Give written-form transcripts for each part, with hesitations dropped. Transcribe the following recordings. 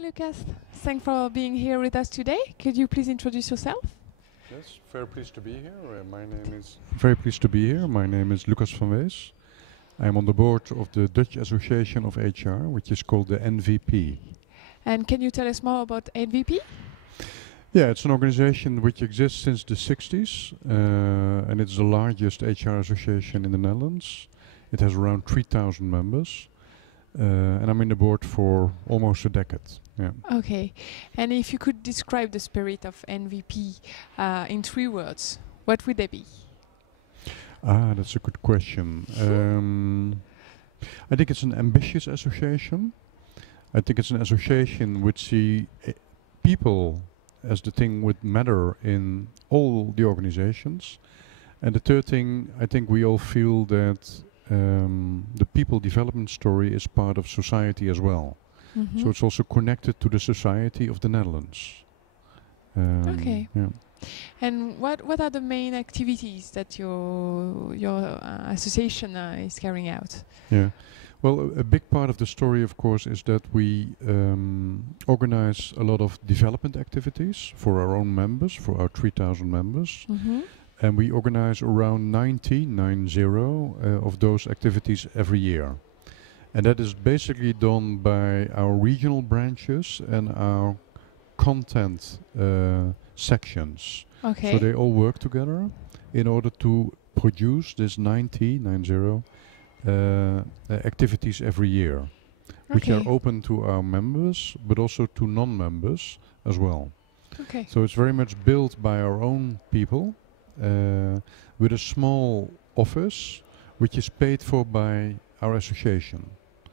Hi, Lucas. Thanks for being here with us today. Could you please introduce yourself? Yes, very pleased to be here. Very pleased to be here. My name is Lucas van Wees. I'm on the board of the Dutch Association of HR, which is called the NVP. And can you tell us more about NVP? Yeah, it's an organization which exists since the 60s, and it's the largest HR association in the Netherlands. It has around 3,000 members, and I'm in the board for almost a decade. Yeah. Okay. And if you could describe the spirit of NVP in 3 words, what would they be? That's a good question. I think it's an ambitious association. I think it's an association which see people as the thing would matter in all the organizations. And the third thing, I think we all feel that the people development story is part of society as well. Mm-hmm. So it's also connected to the society of the Netherlands. Okay. Yeah. And what are the main activities that your association is carrying out? Yeah. Well, a big part of the story, of course, is that we organize a lot of development activities for our own members, for our 3,000 members. Mm-hmm. And we organize around 90 of those activities every year. And that is basically done by our regional branches and our content sections. Okay. So they all work together in order to produce this 90 activities every year, which are open to our members, but also to non-members as well. Okay. So it's very much built by our own people, with a small office, which is paid for by our association.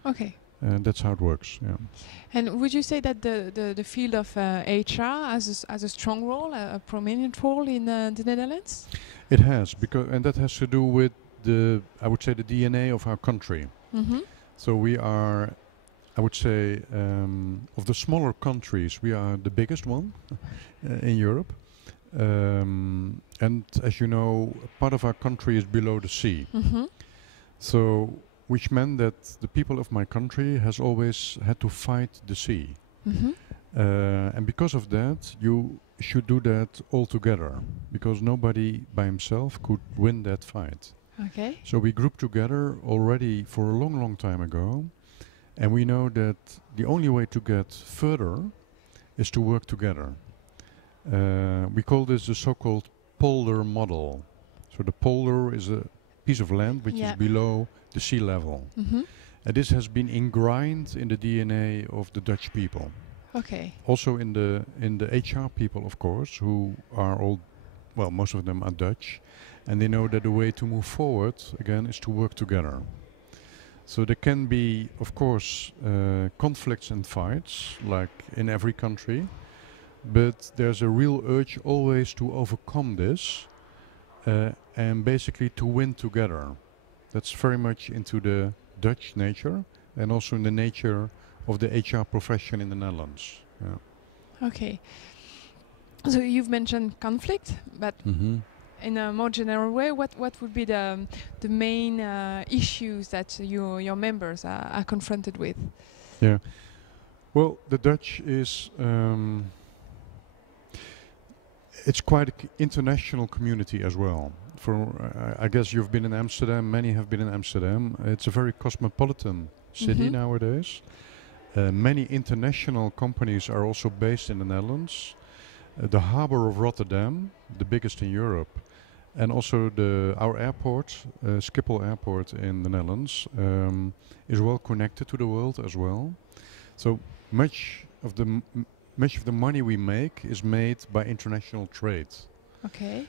Okay. And that's how it works. Yeah. And would you say that the field of HR has a strong role, a prominent role in the Netherlands? It has, and that has to do with I would say, the DNA of our country. Mm-hmm. So we are, I would say, of the smaller countries, we are the biggest one in Europe. And as you know, part of our country is below the sea. Mm-hmm. So, which meant that the people of my country has always had to fight the sea. Mm-hmm. And because of that, you should do that all together, because nobody by himself could win that fight. Okay. So we grouped together already for a long, long time ago, and we know that the only way to get further is to work together. We call this the so-called polder model. So the polder is a piece of land which is below the sea level. Mm-hmm. And this has been ingrained in the DNA of the Dutch people. Okay. Also in the HR people, of course, who are all, well, most of them are Dutch, and they know that the way to move forward, again, is to work together. So there can be, of course, conflicts and fights, like in every country, but there's a real urge always to overcome this and basically to win together. That's very much into the Dutch nature and also in the nature of the HR profession in the Netherlands. Yeah. Okay. So you've mentioned conflict, but in a more general way, what would be the main issues that your members are confronted with? Yeah. Well, the Dutch is it's quite an international community as well. I guess you've been in Amsterdam. Many have been in Amsterdam. It's a very cosmopolitan city nowadays. Many international companies are also based in the Netherlands. The harbor of Rotterdam, the biggest in Europe, and also our airport, Schiphol Airport in the Netherlands, is well connected to the world as well. So much of the money we make is made by international trade. Okay.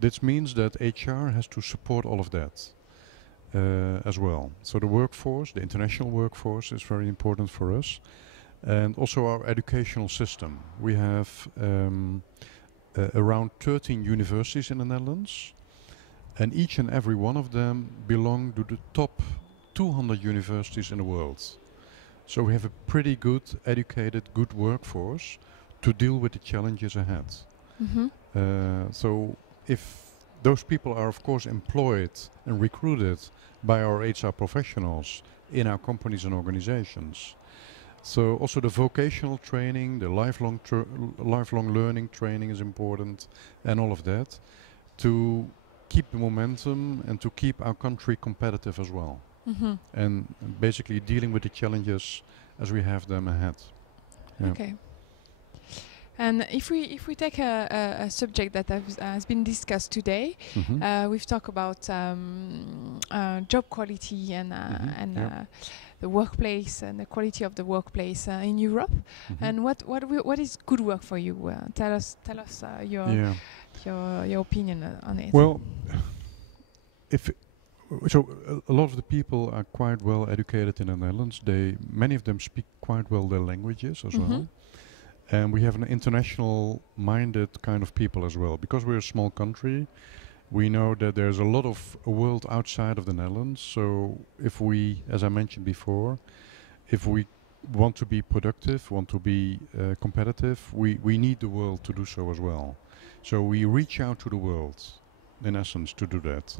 This means that HR has to support all of that as well. So the workforce, the international workforce, is very important for us. And also our educational system. We have around 13 universities in the Netherlands, and each and every one of them belong to the top 200 universities in the world. So we have a pretty good, educated, good workforce to deal with the challenges ahead. So if those people are, of course, employed and recruited by our HR professionals in our companies and organizations, So also the vocational training, the lifelong learning training is important, and all of that, to keep the momentum and to keep our country competitive as well. And basically dealing with the challenges as we have them ahead. Yeah. Okay. And if we take a subject that has been discussed today, we've talked about job quality and the workplace and the quality of the workplace in Europe. And what is good work for you? Tell us your opinion on it. Well, a lot of the people are quite well educated in the Netherlands. Many of them speak quite well their languages as well. And we have an international-minded kind of people as well. Because we're a small country, we know that there's a lot of a world outside of the Netherlands. So if we, as I mentioned before, if we want to be productive, want to be competitive, we need the world to do so as well. So we reach out to the world, in essence, to do that.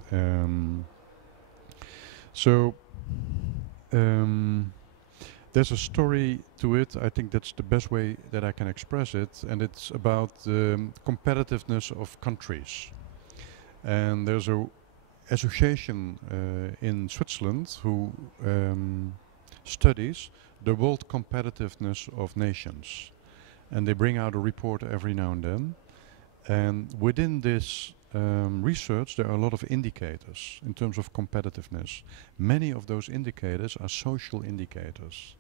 There's a story to it. I think that's the best way that I can express it, and it's about the competitiveness of countries. And there's a association in Switzerland who studies the world competitiveness of nations, and they bring out a report every now and then. And within this research, there are a lot of indicators in terms of competitiveness. Many of those indicators are social indicators.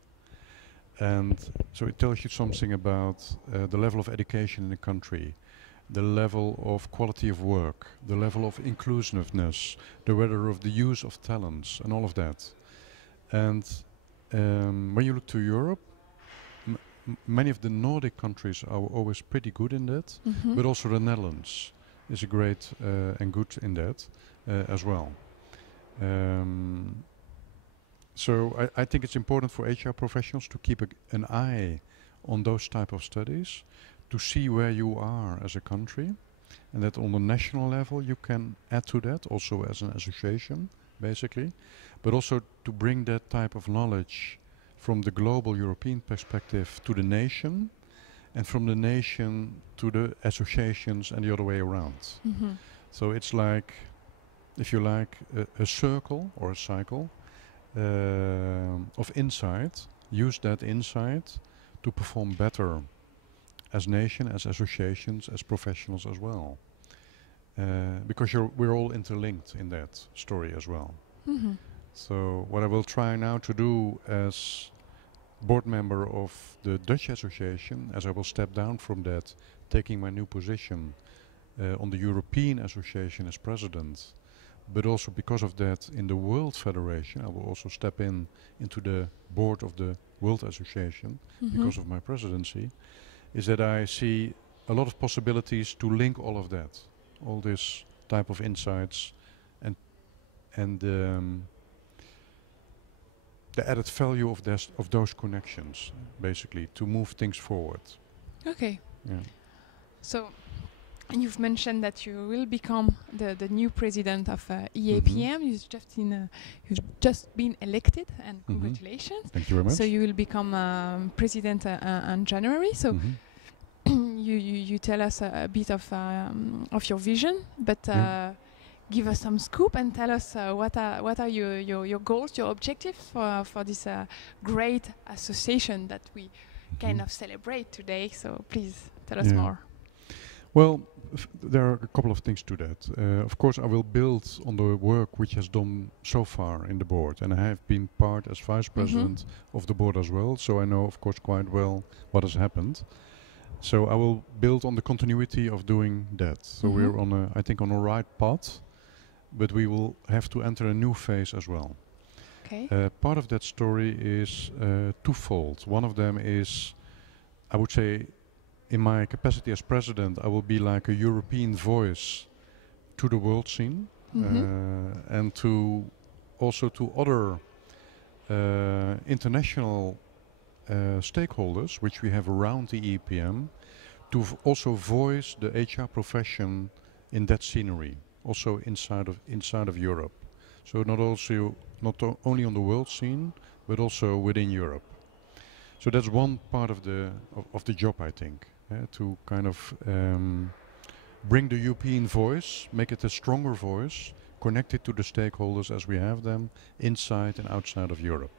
And so it tells you something about the level of education in the country, the level of quality of work, the level of inclusiveness, the whether of the use of talents, and all of that. And when you look to Europe, many of the Nordic countries are always pretty good in that, but also the Netherlands is a great and good in that as well. So I think it's important for HR professionals to keep an eye on those type of studies, to see where you are as a country, and that on the national level you can add to that, also as an association, basically, but also to bring that type of knowledge from the global European perspective to the nation, and from the nation to the associations and the other way around. So it's like, if you like, a circle or a cycle of insight. Use that insight to perform better as nation, as associations, as professionals as well. Because we're all interlinked in that story as well. So what I will try now to do as board member of the Dutch Association, as I will step down from that, taking my new position on the European Association as president, but also because of that in the World Federation, I will also step into the board of the World Association because of my presidency, is that I see a lot of possibilities to link all of that, all this type of insights and the added value of those connections, basically, to move things forward. Okay. Yeah. So you've mentioned that you will become the new president of EAPM. You've just been elected, and congratulations. Thank you very much. So you will become president in January. So you tell us a bit of your vision, but give us some scoop and tell us what are your goals, your objectives for this great association that we kind of celebrate today. So please tell us more. Well, there are a couple of things to that. Of course, I will build on the work which has done so far in the board, and I have been part as vice president of the board as well, so I know, of course, quite well what has happened. So I will build on the continuity of doing that. So we're I think on a right path, but we will have to enter a new phase as well. Okay. Part of that story is twofold. One of them is, I would say, in my capacity as president, I will be like a European voice to the world scene, and also to other international stakeholders which we have around the EAPM, to also voice the HR profession in that scenery, also inside of Europe. So not only on the world scene, but also within Europe. So that's one part of the job, I think, to kind of bring the European voice, make it a stronger voice, connected to the stakeholders as we have them inside and outside of Europe.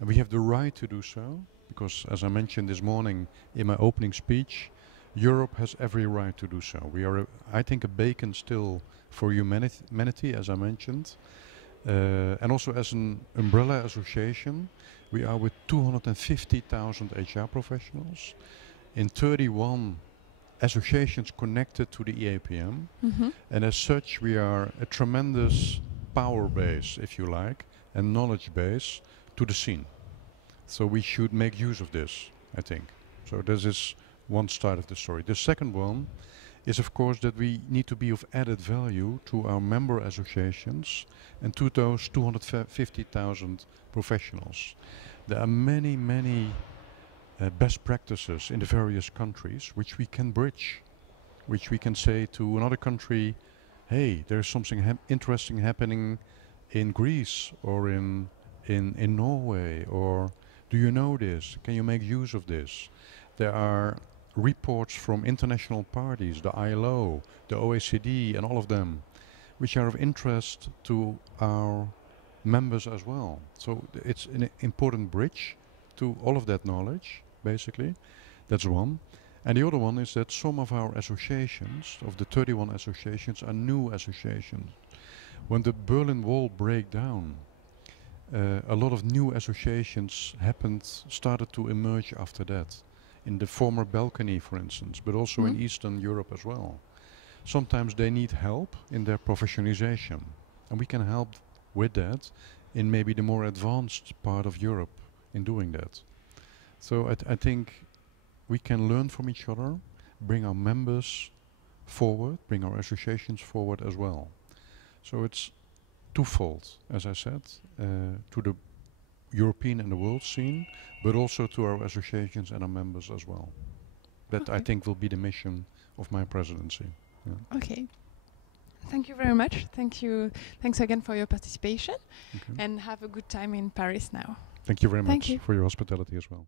And we have the right to do so, because as I mentioned this morning in my opening speech, Europe has every right to do so. We are, I think, a beacon still for humanity, as I mentioned. And also as an umbrella association, we are with 250,000 HR professionals in 31 associations connected to the EAPM. And as such, we are a tremendous power base, if you like, and knowledge base to the scene. So we should make use of this, I think. So this is one side of the story. The second one is, of course, that we need to be of added value to our member associations and to those 250,000 professionals. There are many, many best practices in the various countries which we can bridge, which we can say to another country, hey, there's something interesting happening in Greece or in Norway, or do you know this? Can you make use of this? There are reports from international parties, the ILO, the OECD, and all of them, which are of interest to our members as well. So it's an important bridge to all of that knowledge, basically. That's one. And the other one is that some of our associations, of the 31 associations, are new associations. When the Berlin Wall broke down, a lot of new associations started to emerge after that. In the former Balkany, for instance, but also in Eastern Europe as well. Sometimes they need help in their professionalization, and we can help with that in maybe the more advanced part of Europe in doing that. So I think we can learn from each other, bring our members forward, bring our associations forward as well. So it's twofold, as I said, to the European and the world scene, but also to our associations and our members as well. That I think will be the mission of my presidency. Yeah. Okay. Thank you very much. Thank you. Thanks again for your participation, and have a good time in Paris now. Thank you very much for your hospitality as well.